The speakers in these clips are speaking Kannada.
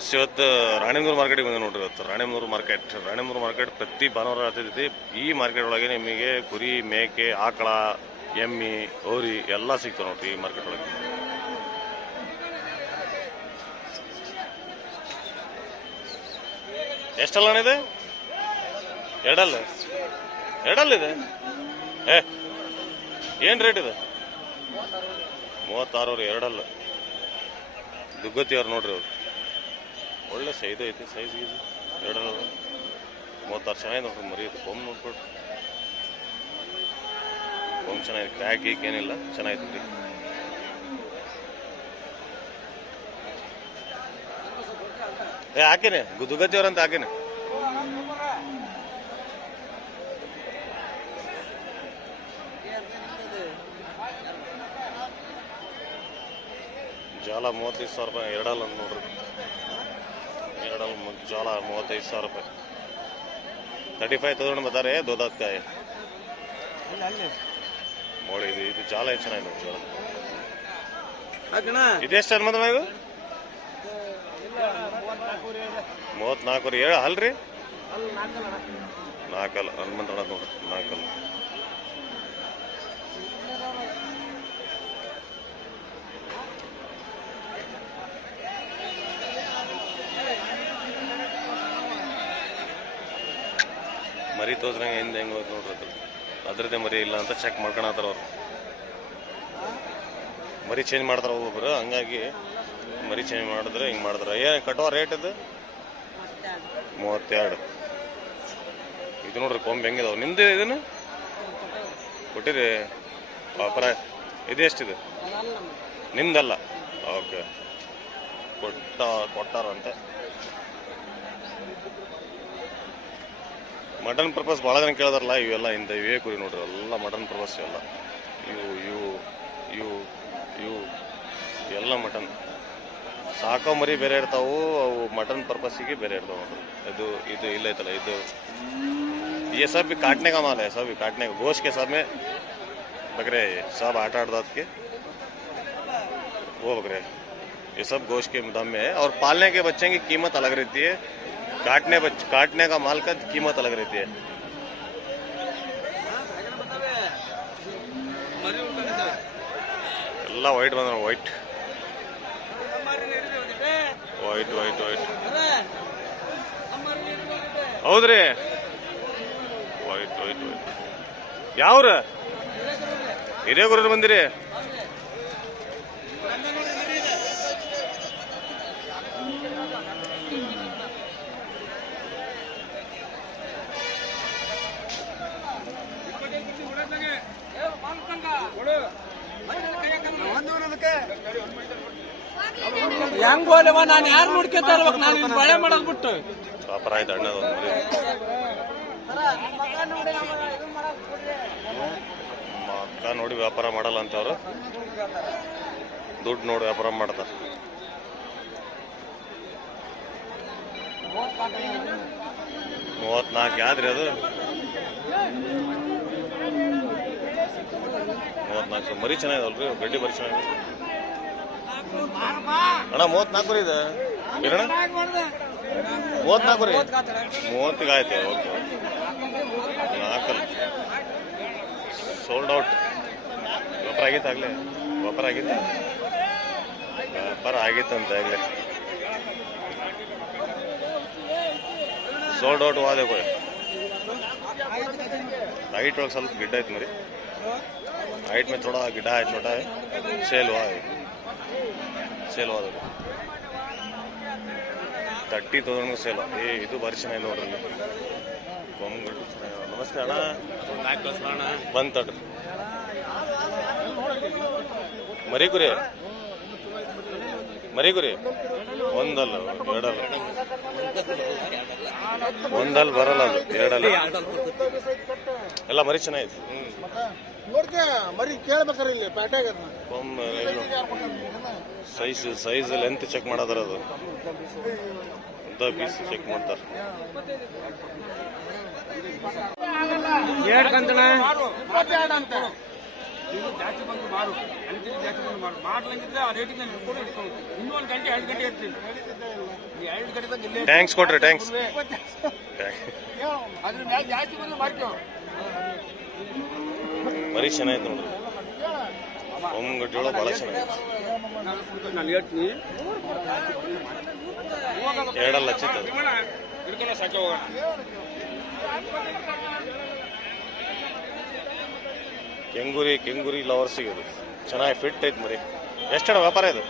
ಫ್ರೆಂಡ್ಸ್ ಇವತ್ತು ರಾಣಿಮೂರು ಮಾರ್ಕೆಟಿಗೆ ಬಂದೆ ನೋಡ್ರಿ ಇವತ್ತು. ರಾಣಿಮೂರು ಮಾರ್ಕೆಟ್ ರಾಣಿಮೂರು ಮಾರ್ಕೆಟ್ ಪ್ರತಿ ಭಾನುವಾರ ಆಗ್ತೈತಿ ಈ ಮಾರ್ಕೆಟ್ ಒಳಗೆ ನಿಮಗೆ ಕುರಿ, ಮೇಕೆ, ಆಕಳ, ಎಮ್ಮಿ, ಹೋರಿ ಎಲ್ಲ ಸಿಗ್ತಾವೆ ನೋಡ್ರಿ ಈ ಮಾರ್ಕೆಟ್ ಒಳಗೆ. ಎಷ್ಟಲ್ಲ ಅಣ್ಣ ಇದೆ? ಎರಡಲ್ಲ? ಎರಡಲ್ಲ ಇದೆ? ಏ, ಏನು ರೇಟ್ ಇದೆ? ಮೂವತ್ತಾರು ಎರಡಲ್ಲ. ದುಗ್ಗತಿಯವ್ರು ನೋಡ್ರಿ ಅವ್ರು ಒಳ್ಳೆ ಸೈಜ್ ಐತಿ ಸೈಜ್ ಇದು ಎರಡು ಮೂವತ್ತಾರು ಚೆನ್ನಾಗಿದೆ ನೋಡ್ರಿ ಮರಿ, ಇದು ಬೊಮ್ಮ ನೋಡ್ಬಿಟ್ಟು. ಬೊಮ್ಮ ಚೆನ್ನಾಗಿದೆ ಕ್ರ್ಯಾಕ್ ಗೀಕ್ ಏನಿಲ್ಲ, ಚೆನ್ನಾಗಿದೆ ರೀ ಏ, ಹಾಕಿನಿ ಗುದುಗತಿಯವ್ರಂತ ಹಾಕೇನೆ. ಜಾಲ ಮೂವತ್ತೈದು ಸಾವಿರ ರೂಪಾಯಿ ಎರಡಲ್ಲ ನೋಡ್ರಿ. ಮು- ಜಾಲ ಮೂವತ್ತೈದು ಸಾವಿರ ರೂಪಾಯಿ. ತರ್ಟಿ ಫೈವ್ ತೌಸಂಡ್ ಬರ್ತಾರೆ ದೋದಾತ್ಕಾಯಿ ಮೋಳಿ ಇದು ಇದು ಜಾಲ ಚೆನ್ನಾಗಿದೆ ನೋಡಿ ಜಾಲ ಇದೆಷ್ಟು ಅನ್ಮದ ಇದು ಮೂವತ್ನಾಲ್ಕು ರೀ ಏಳು ಅಲ್ರಿ? ನಾಲ್ಕಲ್ಲ ಹನುಮಂತ ನೋಡ್ರಿ ನಾಲ್ಕಲ್ಲ. ಮರಿ ತೋರ್ಸ್ರಂಗೆ ಹಿಂದೆ ಹೆಂಗೆ ಹೋಯ್ತು ನೋಡ್ರಿ ಅದ್ರ ಅದ್ರದ್ದೇ ಮರಿ ಇಲ್ಲ ಅಂತ ಚೆಕ್ ಮಾಡ್ಕೊಳತ್ತಾರ ಅವರು. ಮರಿ ಚೇಂಜ್ ಮಾಡ್ತಾರ ಒಬ್ಬೊಬ್ರು, ಹಂಗಾಗಿ ಮರಿ ಚೇಂಜ್ ಮಾಡಿದ್ರೆ ಹಿಂಗೆ ಮಾಡಿದ್ರೆ ಏನು ಕಟ್ಟುವ ರೇಟ್ ಇದು? ಮೂವತ್ತೆರಡು. ಇದು ನೋಡ್ರಿ ಕೊಂಬೆ ಹೆಂಗಿದಾವ. ನಿಮ್ದು ಇದನ್ನು? ಕೊಟ್ಟಿರಿ. ಪಾಪರ ಇದು ಎಷ್ಟಿದೆ? ನಿಮ್ದಲ್ಲ? ಓಕೆ. ಕೊಟ್ಟ ಕೊಟ್ಟಾರಂತೆ. ಮಟನ್ ಪರ್ಪಸ್ ಭಾಳ ಜನ ಕೇಳಿದಾರಲ್ಲ ಇವೆಲ್ಲ ಇಂದ ಇವೇ ಕುರಿ ನೋಡ್ರಿ ಎಲ್ಲ ಮಟನ್ ಪರ್ಪಸ್ ಇವೆಲ್ಲ ಇವು ಇವು ಇವು ಇವು ಎಲ್ಲ ಮಟನ್ ಸಾಕೋ ಮರಿ ಬೇರೆ ಇರ್ತಾವು ಅವು ಮಟನ್ ಪರ್ಪಸ್ಸಿಗೆ ಬೇರೆ ಇರ್ತಾವೆ ನೋಡ್ರಿ ಇದು ಇದು ಇಲ್ಲ ಐತಲ್ಲ ಇದು ये सब भी काटने का माल है सब भी काटने का गोश्त के सब में बकरे सब आठ आठ दांत के वो बकरे ये सब गोश्त के दम में है और पालने के बच्चे की कीमत अलग रहती है काटने बच काटने का माल का कीमत अलग रहती है ಎಲ್ಲ ವೈಟ್ ಬಂದ್ರ ವೈಟ್ ವೈಟ್ ವೈಟ್ ವೈಟ್ ಹೌದ್ರಿ ವೈಟ್ ವೈಟ್ ವೈಟ್ ಯಾವ್ರ ಹಿರಿಯಗುರು ಬಂದಿರಿ ಹೆಂಗ್ ಹೋಲವ ನಾನು ಯಾರು ನೋಡ್ಕೊಂತ ಇರ್ಬೇಕು ನಾನು ಬಳೆ ಮಾಡೋದ್ ಬಿಟ್ಟು. ಪಾಪರ ಆಯ್ತು ಅಣ್ಣದ ಒಂದು ಮರಿ ನಮ್ಮ ಅಕ್ಕ ನೋಡಿ ವ್ಯಾಪಾರ ಮಾಡಲ್ಲ ಅಂತ ಅವರು ದುಡ್ಡು ನೋಡಿ ವ್ಯಾಪಾರ ಮಾಡ್ತಾರ. ಮೂವತ್ನಾಲ್ಕು ಯಾದ್ರಿ ಅದು. ಮೂವತ್ನಾಲ್ಕು ಮರಿ ಚೆನ್ನಾಗಿದಲ್ರಿ ಗಡ್ಡಿ ಬರಿ ಚೆನ್ನಾಗಿದೆ ಅಣ್ಣ ಮೂವತ್ನಾಲ್ಕು ರೀ ಇದು. ಏನಣ್ಣ? ಮೂವತ್ನಾಲ್ಕು ರೀ ಮೂವತ್ತಿಗೆ ಆಯ್ತು ಓಕೆ. ನಾಲ್ಕಲ್ಲ. ಸೋಲ್ಡ್ ಔಟ್ ವ್ಯಾಪಾರ ಆಗಿತ್ತು ಆಗಲೇ? ವ್ಯಾಪಾರ ಆಗಿತ್ತು? ವ್ಯಾಪಾರ ಆಗಿತ್ತಂತೆ ಆಗಲೇ. ಸೋಲ್ಡ್ ಔಟ್ ವಾದ ಕೂಡ ನೈಟ್ ಒಳಗೆ ಸ್ವಲ್ಪ ಗಿಡ್ಡ ಐತೆ ಮರಿ. ನೈಟ್ ಮೇಲೆ ಥೋಡ ಗಿಡ್ಡ ಆಯ್ತು, ಛೋಟಾ. ಸೇಲ್ ವಾ ಸೇಲ್ ಅದು ತರ್ಟಿ ತೌಸಂಡ್ ಸೇಲ್ ಏ ಇದು ಭಾರಿ ಚೆನ್ನಾಗಿ ನೋಡ್ರಿ ನಮಸ್ತೆ ಅಣ್ಣ. ಬಂದ್ ತಡ್ರಿ ಮರಿ ಕುರಿ. ಮರಿ ಕುರಿ. ಒಂದಲ್ಲ ಎರಡಲ್ಲ. ಒಂದಲ್ಲಿ ಬರಲ್ಲ ಅದು ಎರಡಲ್ಲ. ಎಲ್ಲ ಮರಿ ಚೆನ್ನಾಗಿದೆ. ಮರಿ ಕೇಳ್ಬೇಕಾರ ಇಲ್ಲಿ ಪ್ಯಾಟ್ಯಾಗ ಸೈಜ್ ಸೈಜ್ ಲೆಂತ್ ಚೆಕ್ ಮಾಡೋದ್ರ ಅದು. ಅಂತ ಪೀಸ್ ಚೆಕ್ ಮಾಡ್ತಾರೆ. ಇದು ಜಾಸ್ತಿ ಬಂದು ಮಾರು. ಅಲ್ಲಿಂದ ಜಾಸ್ತಿ ಬಂದು ಮಾರು. ಮಾಡ್ಲಂಗಿದ್ರೆ ಆ ರೇಟಿಗೆ ನಾನು ಹಿಡ್ಕೊಂಡು ಹಿಡ್ಕೊಂಡು ಇನ್ನೂ ಒಂದು ಗಂಟೆ ಎರಡು ಗಂಟೆ ಇರ್ತೀನಿ. ಈ ಎರಡು ಗಂಟೆ ತನಕ ಇಲ್ಲೇ ಟ್ಯಾಂಕ್ಸ್ ಕೊಡ್ರಿ ಟ್ಯಾಂಕ್ಸ್ ಅದ್ರ ಮ್ಯಾಲೆ ಜಾಸ್ತಿ ಬಂದು ಮಾಡ್ತೇವೆ ಮರಿ ಐತೆ ನೋಡ್ರಿ. ಒಂದು ಗಡ್ಡೆ ಭಾಳ ಚೆನ್ನಾಗಿದೆ ನಾನು ಹೇಳ್ತೀನಿ ಕೆಂಗುರಿ ಕೆಂಗುರಿ ಲವರ್ಸಿಗೆ ಅದು ಚೆನ್ನಾಗಿ ಫಿಟ್ ಐತೆ ಮರಿ. ಎಷ್ಟಣ ವ್ಯಾಪಾರ ಇದು?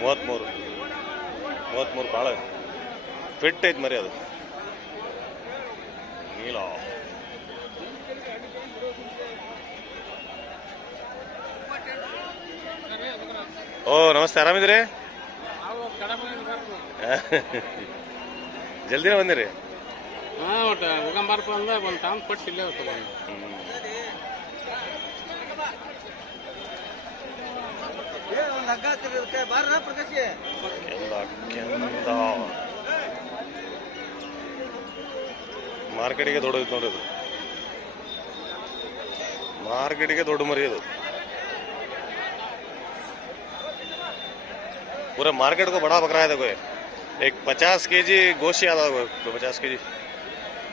ಮೂವತ್ತ್ಮೂರು ಮೂವತ್ತ್ಮೂರು ಭಾಳ. ಫಿಟ್ ಐತೆ ಮರಿ ಅದು. ನೀಲ. ಓ ನಮಸ್ತೆ. ಆರಾಮಿದ್ರಿ ಜಲ್ದಿನ ಬಂದಿರಿ? ಮಾರ್ಕೆಟಿಗೆ ದೊಡ್ಡದು ನೋಡಿ ಅದು. ಮಾರ್ಕೆಟಿಗೆ ದೊಡ್ಡ ಮರಿ ಅದು. पूरे मार्केट को बड़ा पकड़ा है देखो एक पचास के जी गोश्त आता है तो पचास के जी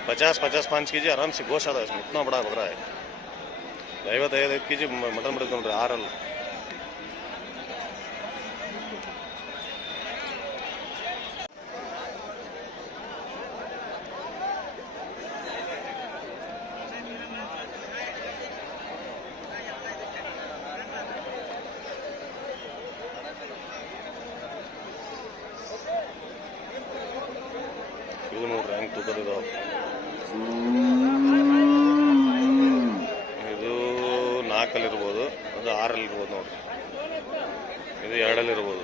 पचास पचास पाँच के जी आराम से गोश्त आता है इसमें, इतना बड़ा पकड़ा है। दैवत है एक के जी मटन मटन आर ತೂಕದಿದಾವ ಇದು ನಾಲ್ಕಲ್ಲಿರ್ಬೋದು ಅದು ಆರಲ್ಲಿರ್ಬೋದು ನೋಡ್ರಿ. ಇದು ಎರಡಲ್ಲಿರ್ಬೋದು.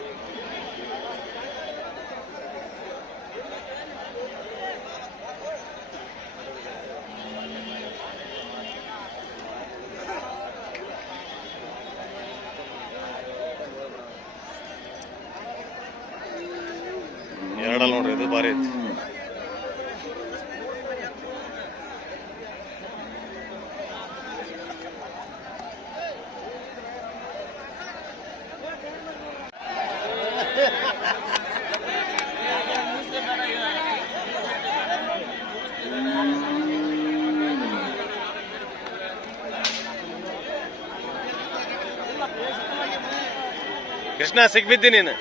ಎರಡಲ್ಲಿ ನೋಡ್ರಿ ಇದು ಭಾರಿ ಐತಿ. ಕೃಷ್ಣ ಸಿಗ್ಬಿದ್ದಿ ನೀನು.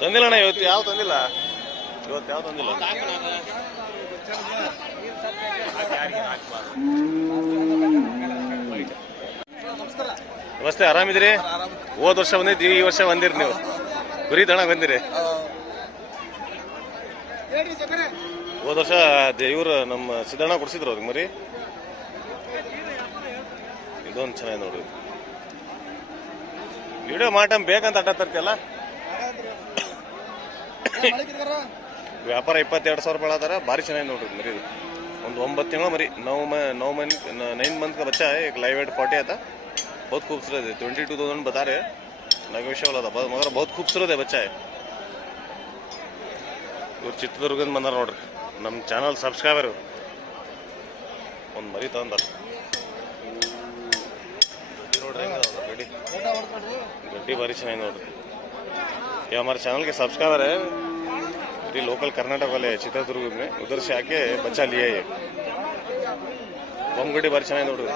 ತಂದಿಲ್ಲ ಅಣ್ಣ, ಇವತ್ತು ಯಾವ ತಂದಿಲ್ಲ? ಇವತ್ತು ಯಾವ ತಂದಿಲ್ಲ? ನಮಸ್ತೆ ಆರಾಮಿದ್ರಿ ಹೋದ ವರ್ಷ ಬಂದಿದ್ದು ಈ ವರ್ಷ ಬಂದಿರಿ ನೀವು. ಗುರಿ ತಣ ಬಂದಿರಿ. ಹೋದ ವರ್ಷ ಇವರು ನಮ್ಮ ಸಿದ್ದಣ್ಣ ಕೊಡ್ಸಿದ್ರು ಅವ್ರಿಗೆ ಮರಿ ಇದೊಂದು ಚೆನ್ನಾಗಿ ನೋಡ್ರಿ ವಿಡಿಯೋ ಮಾಡಮ್ ಬೇಕಂತ ಅಡ್ಡ ತರ್ತಿಯಲ್ಲ ವ್ಯಾಪಾರ ಇಪ್ಪತ್ತೆರಡು ಸಾವಿರ ರೂಪಾಯಿ ಹೇಳತ್ತಾರ ಭಾರಿ ಚೆನ್ನಾಗಿ ನೋಡ್ರಿ ಮರಿ ಇದು ಒಂದು ಒಂಬತ್ತು ತಿಂಗಳ ಮರಿ ನौ नौ मंथ नाइन मंथ का बच्चा है एक लाइव वेट फोर्टी आता बहुत खूबसूरत है ट्वेंटी टू थाउजेंड बता रहे नेगोशियबल था बहुत- मगर बहुत खूबसूरत है बच्चा है ಇವ್ರು ಚಿತ್ರದುರ್ಗದಿಂದ ಬಂದಾರ ನೋಡ್ರಿ. ನಮ್ಮ ಚಾನಲ್ ಸಬ್ಸ್ಕ್ರೈಬರ್ ಒಂದು ಮರಿ ತಂದಾರ ಗಡ್ಡಿ ಗಡ್ಡಿ. ಭಾರಿ ಚೆನ್ನಾಗಿ ನೋಡ್ರಿ. ಯಾವ ಮಾರ ಚಾನಲ್ಗೆ ಸಬ್ಸ್ಕ್ರೈಬರ್ ಇಡೀ ಲೋಕಲ್ ಕರ್ನಾಟಕ ಅಲ್ಲೇ ಚಿತ್ರದುರ್ಗ ಉದರ್ಶಿ ಹಾಕಿ ಹಾಕಿ ಬಚ್ಚಾಲಿ ಬೊಮ್ಮಗಡ್ಡಿ ಭಾರಿ ಚೆನ್ನಾಗಿ ನೋಡ್ರಿ.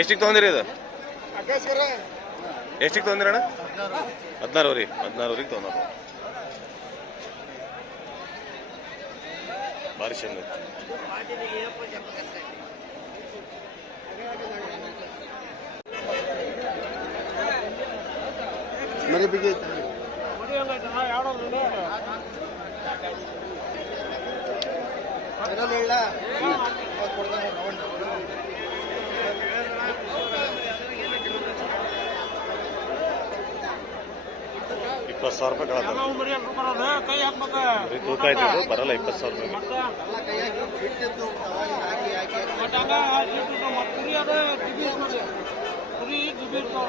ಎಷ್ಟಿಗೆ ತಗೊಂಡಿರಿ ಇದು? ಎಷ್ಟಿಗೆ ಅಣ್ಣ? ಹದಿನಾರುವರೆ ಹದಿನಾರುವರೆಗೆ ತೊಗೊಂಡ ಭಾರಿ ಚಂದ ಮರಿ ಬಿಗಿ ಇಪ್ಪತ್ತು ಸಾವಿರ ರೂಪಾಯಿ ಕಳತ್ತ ಕೈ ಹಾಕ್ಬೇಕ? ಬರೀ ತೂಕ ಇದು ಬರಲ್ಲ ಇಪ್ಪತ್ತು ಸಾವಿರ ರೂಪಾಯಿ ಮತ್ತ ಹಂಗ ಮತ್ತೆ ಕುರಿ ಅದ ತಿಗಿ ನೋಡಿ ಕುರಿ ಕುರಿ ದುಡ್ಡು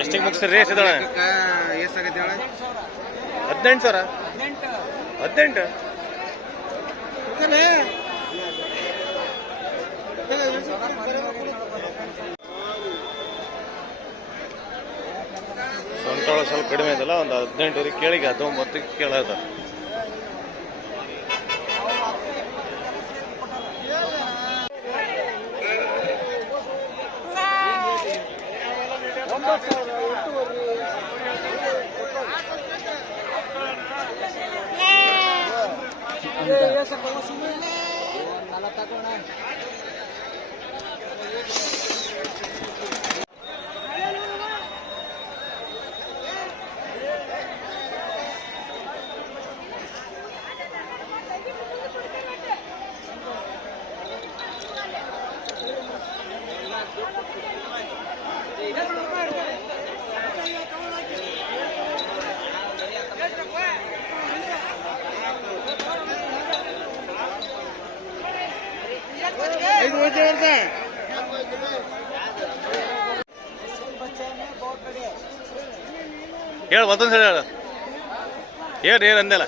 ಎಷ್ಟಿಗೆ ಸಿದಣ ಎಷ್ಟಾಗೈತೆ ಹೇಳ. ಹದಿನೆಂಟು ಸಾವಿರ? ಹದಿನೆಂಟು? ಹದಿನೆಂಟು ಸ್ವಲ್ಪ ಕಡಿಮೆ ಇದಲ್ಲ ಒಂದು ಹದಿನೆಂಟುವರೆಗೆ ಕೇಳಿಗೆ ಹತ್ತೊಂಬತ್ತಕ್ಕೆ ಕೇಳದ. ಹೇಳು ಮತ್ತೊಂದು ಹೇಳಿ. ಹೇಳು ಏನು ಏನು ಅಂದೆಲ್ಲ.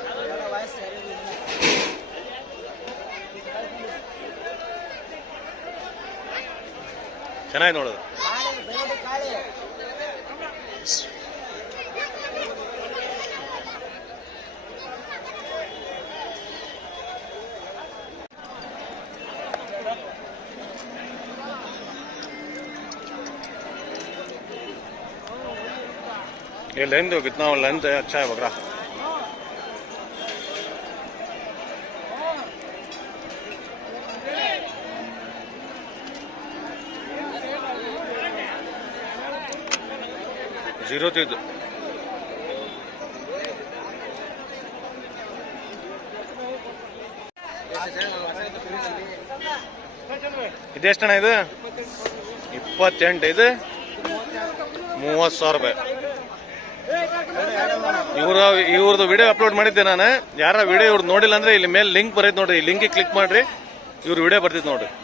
ಚೆನ್ನಾಗಿ ನೋಡೋದು. ये लेन दो कितना लेंथ है अच्छा है बकरा ಜೀರೋ ತಿದ್ದು ಇದೆಷ್ಟಣ್ಣ ಇದು ಇಪ್ಪತ್ತೆಂಟು ಇದು ಮೂವತ್ತು ಸಾವಿರ ರೂಪಾಯಿ ಇವ್ರ, ಇವ್ರದ್ದು ವಿಡಿಯೋ ಅಪ್ಲೋಡ್ ಮಾಡಿದ್ದೆ ನಾನು. ಯಾರ ವಿಡಿಯೋ ಇವ್ರು ನೋಡಿಲ್ಲ ಅಂದ್ರೆ ಇಲ್ಲಿ ಮೇಲೆ ಲಿಂಕ್ ಬರೈತೆ ನೋಡ್ರಿ. ಈ ಲಿಂಕಿಗೆ ಕ್ಲಿಕ್ ಮಾಡ್ರಿ. ಇವ್ರ ವಿಡಿಯೋ ಬರ್ತೈತೆ ನೋಡ್ರಿ.